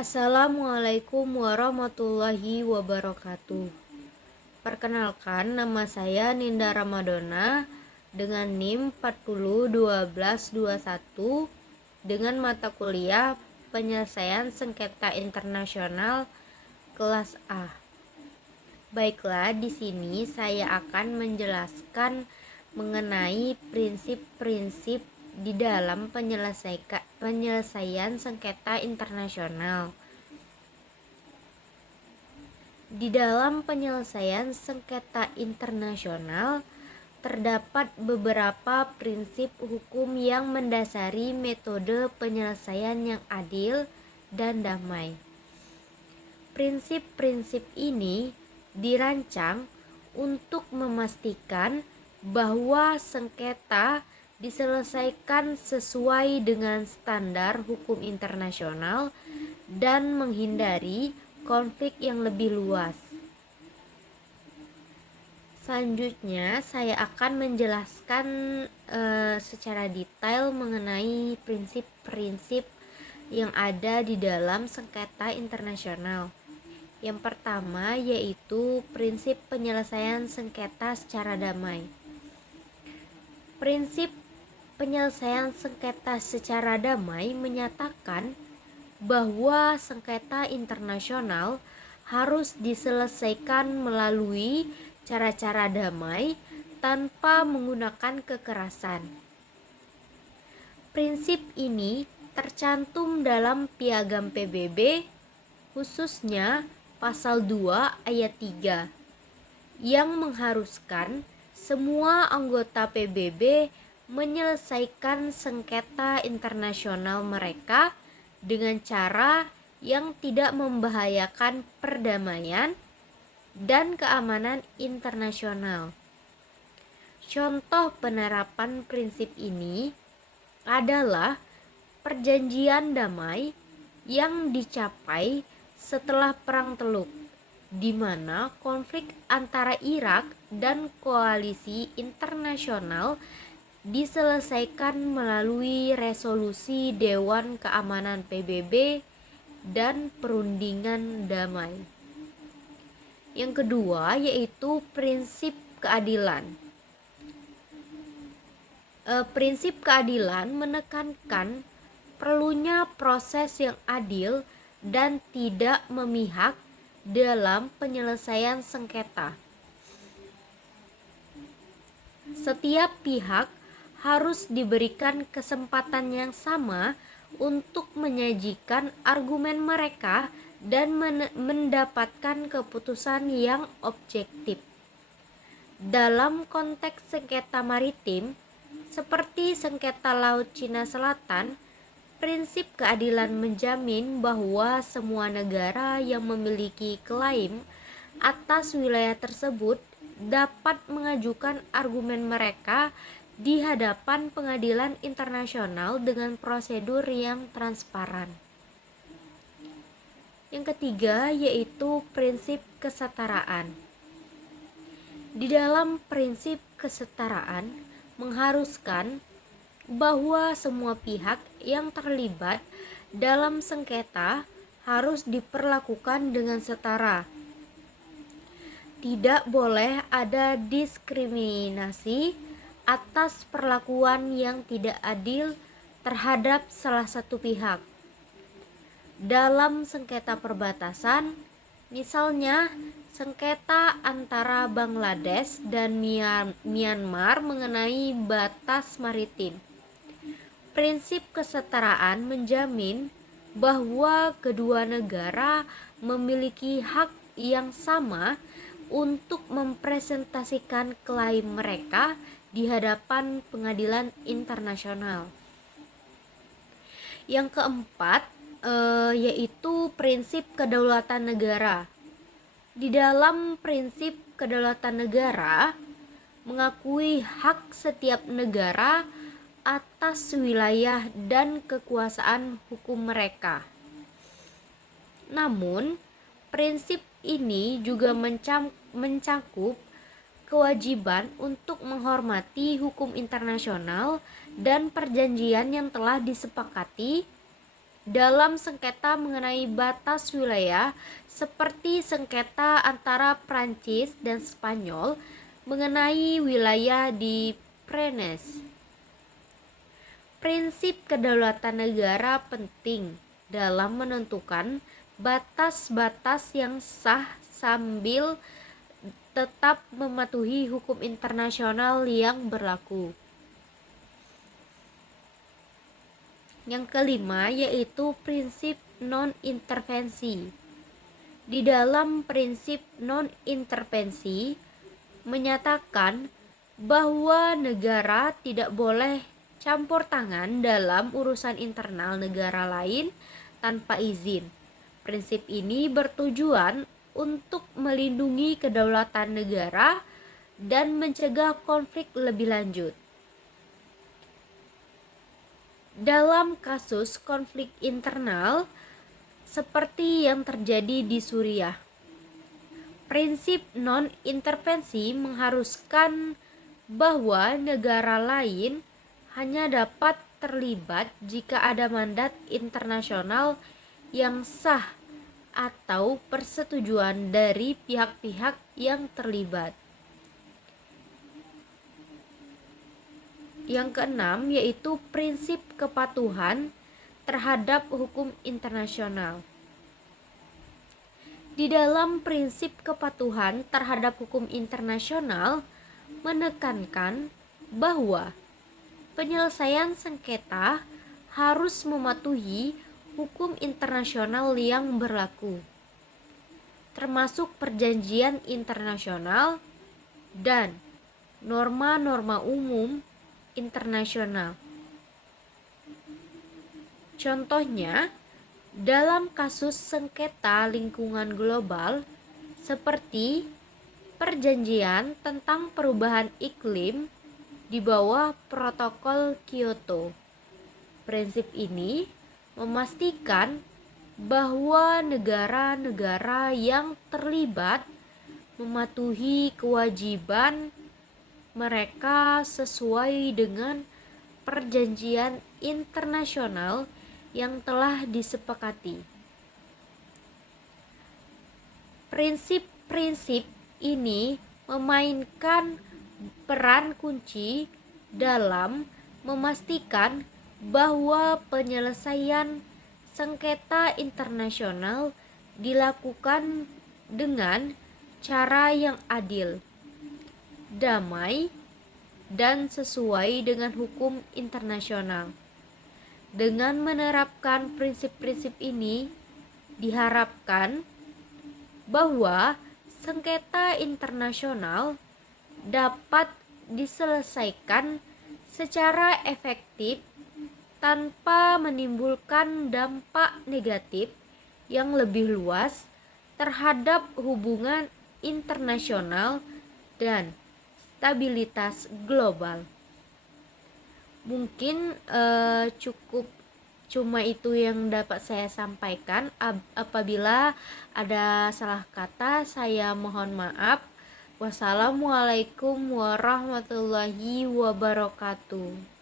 Assalamualaikum warahmatullahi wabarakatuh. Perkenalkan, nama saya Ninda Ramadona dengan NIM 401221 dengan mata kuliah Penyelesaian Sengketa Internasional kelas A. Baiklah, di sini saya akan menjelaskan mengenai prinsip-prinsip di dalam penyelesaian sengketa internasional. Di dalam penyelesaian sengketa internasional terdapat beberapa prinsip hukum yang mendasari metode penyelesaian yang adil dan damai. Prinsip-prinsip ini dirancang untuk memastikan bahwa sengketa diselesaikan sesuai dengan standar hukum internasional dan menghindari konflik yang lebih luas. Selanjutnya, saya akan menjelaskan secara detail mengenai prinsip-prinsip yang ada di dalam sengketa internasional. Yang pertama yaitu prinsip penyelesaian sengketa secara damai. Prinsip penyelesaian sengketa secara damai menyatakan bahwa sengketa internasional harus diselesaikan melalui cara-cara damai tanpa menggunakan kekerasan. Prinsip ini tercantum dalam Piagam PBB, khususnya Pasal 2 Ayat 3, yang mengharuskan semua anggota PBB menyelesaikan sengketa internasional mereka dengan cara yang tidak membahayakan perdamaian dan keamanan internasional. Contoh penerapan prinsip ini adalah perjanjian damai yang dicapai setelah Perang Teluk, di mana konflik antara Irak dan koalisi internasional diselesaikan melalui resolusi Dewan Keamanan PBB dan perundingan damai. Yang kedua yaitu prinsip keadilan. Prinsip keadilan menekankan perlunya proses yang adil dan tidak memihak dalam penyelesaian sengketa. Setiap pihak harus diberikan kesempatan yang sama untuk menyajikan argumen mereka dan mendapatkan keputusan yang objektif. Dalam konteks sengketa maritim, seperti sengketa Laut Cina Selatan, prinsip keadilan menjamin bahwa semua negara yang memiliki klaim atas wilayah tersebut dapat mengajukan argumen mereka di hadapan pengadilan internasional dengan prosedur yang transparan. Yang ketiga yaitu prinsip kesetaraan. Di dalam prinsip kesetaraan mengharuskan bahwa semua pihak yang terlibat dalam sengketa harus diperlakukan dengan setara. Tidak boleh ada diskriminasi atas perlakuan yang tidak adil terhadap salah satu pihak. Dalam sengketa perbatasan, misalnya sengketa antara Bangladesh dan Myanmar mengenai batas maritim, prinsip kesetaraan menjamin bahwa kedua negara memiliki hak yang sama untuk mempresentasikan klaim mereka di hadapan pengadilan internasional. Yang keempat yaitu prinsip kedaulatan negara. Di dalam prinsip kedaulatan negara mengakui hak setiap negara atas wilayah dan kekuasaan hukum mereka. Namun, prinsip ini juga mencakup kewajiban untuk menghormati hukum internasional dan perjanjian yang telah disepakati dalam sengketa mengenai batas wilayah seperti sengketa antara Prancis dan Spanyol mengenai wilayah di Pyrenees. Prinsip kedaulatan negara penting dalam menentukan batas-batas yang sah sambil tetap mematuhi hukum internasional yang berlaku. Yang kelima yaitu prinsip non-intervensi. Di dalam prinsip non-intervensi menyatakan bahwa negara tidak boleh campur tangan dalam urusan internal negara lain tanpa izin. Prinsip ini bertujuan untuk melindungi kedaulatan negara dan mencegah konflik lebih lanjut. Dalam kasus konflik internal seperti yang terjadi di Suriah, prinsip non-intervensi mengharuskan bahwa negara lain hanya dapat terlibat jika ada mandat internasional yang sah atau persetujuan dari pihak-pihak yang terlibat. Yang keenam yaitu prinsip kepatuhan terhadap hukum internasional. Di dalam prinsip kepatuhan terhadap hukum internasional menekankan bahwa penyelesaian sengketa harus mematuhi hukum internasional yang berlaku, termasuk perjanjian internasional dan norma-norma umum internasional. Contohnya, dalam kasus sengketa lingkungan global seperti perjanjian tentang perubahan iklim di bawah Protokol Kyoto. Prinsip ini memastikan bahwa negara-negara yang terlibat mematuhi kewajiban mereka sesuai dengan perjanjian internasional yang telah disepakati. Prinsip-prinsip ini memainkan peran kunci dalam memastikan bahwa penyelesaian sengketa internasional dilakukan dengan cara yang adil, damai, dan sesuai dengan hukum internasional. Dengan menerapkan prinsip-prinsip ini, diharapkan bahwa sengketa internasional dapat diselesaikan secara efektif tanpa menimbulkan dampak negatif yang lebih luas terhadap hubungan internasional dan stabilitas global. Mungkin cukup cuma itu yang dapat saya sampaikan. Apabila ada salah kata, saya mohon maaf. Wassalamualaikum warahmatullahi wabarakatuh.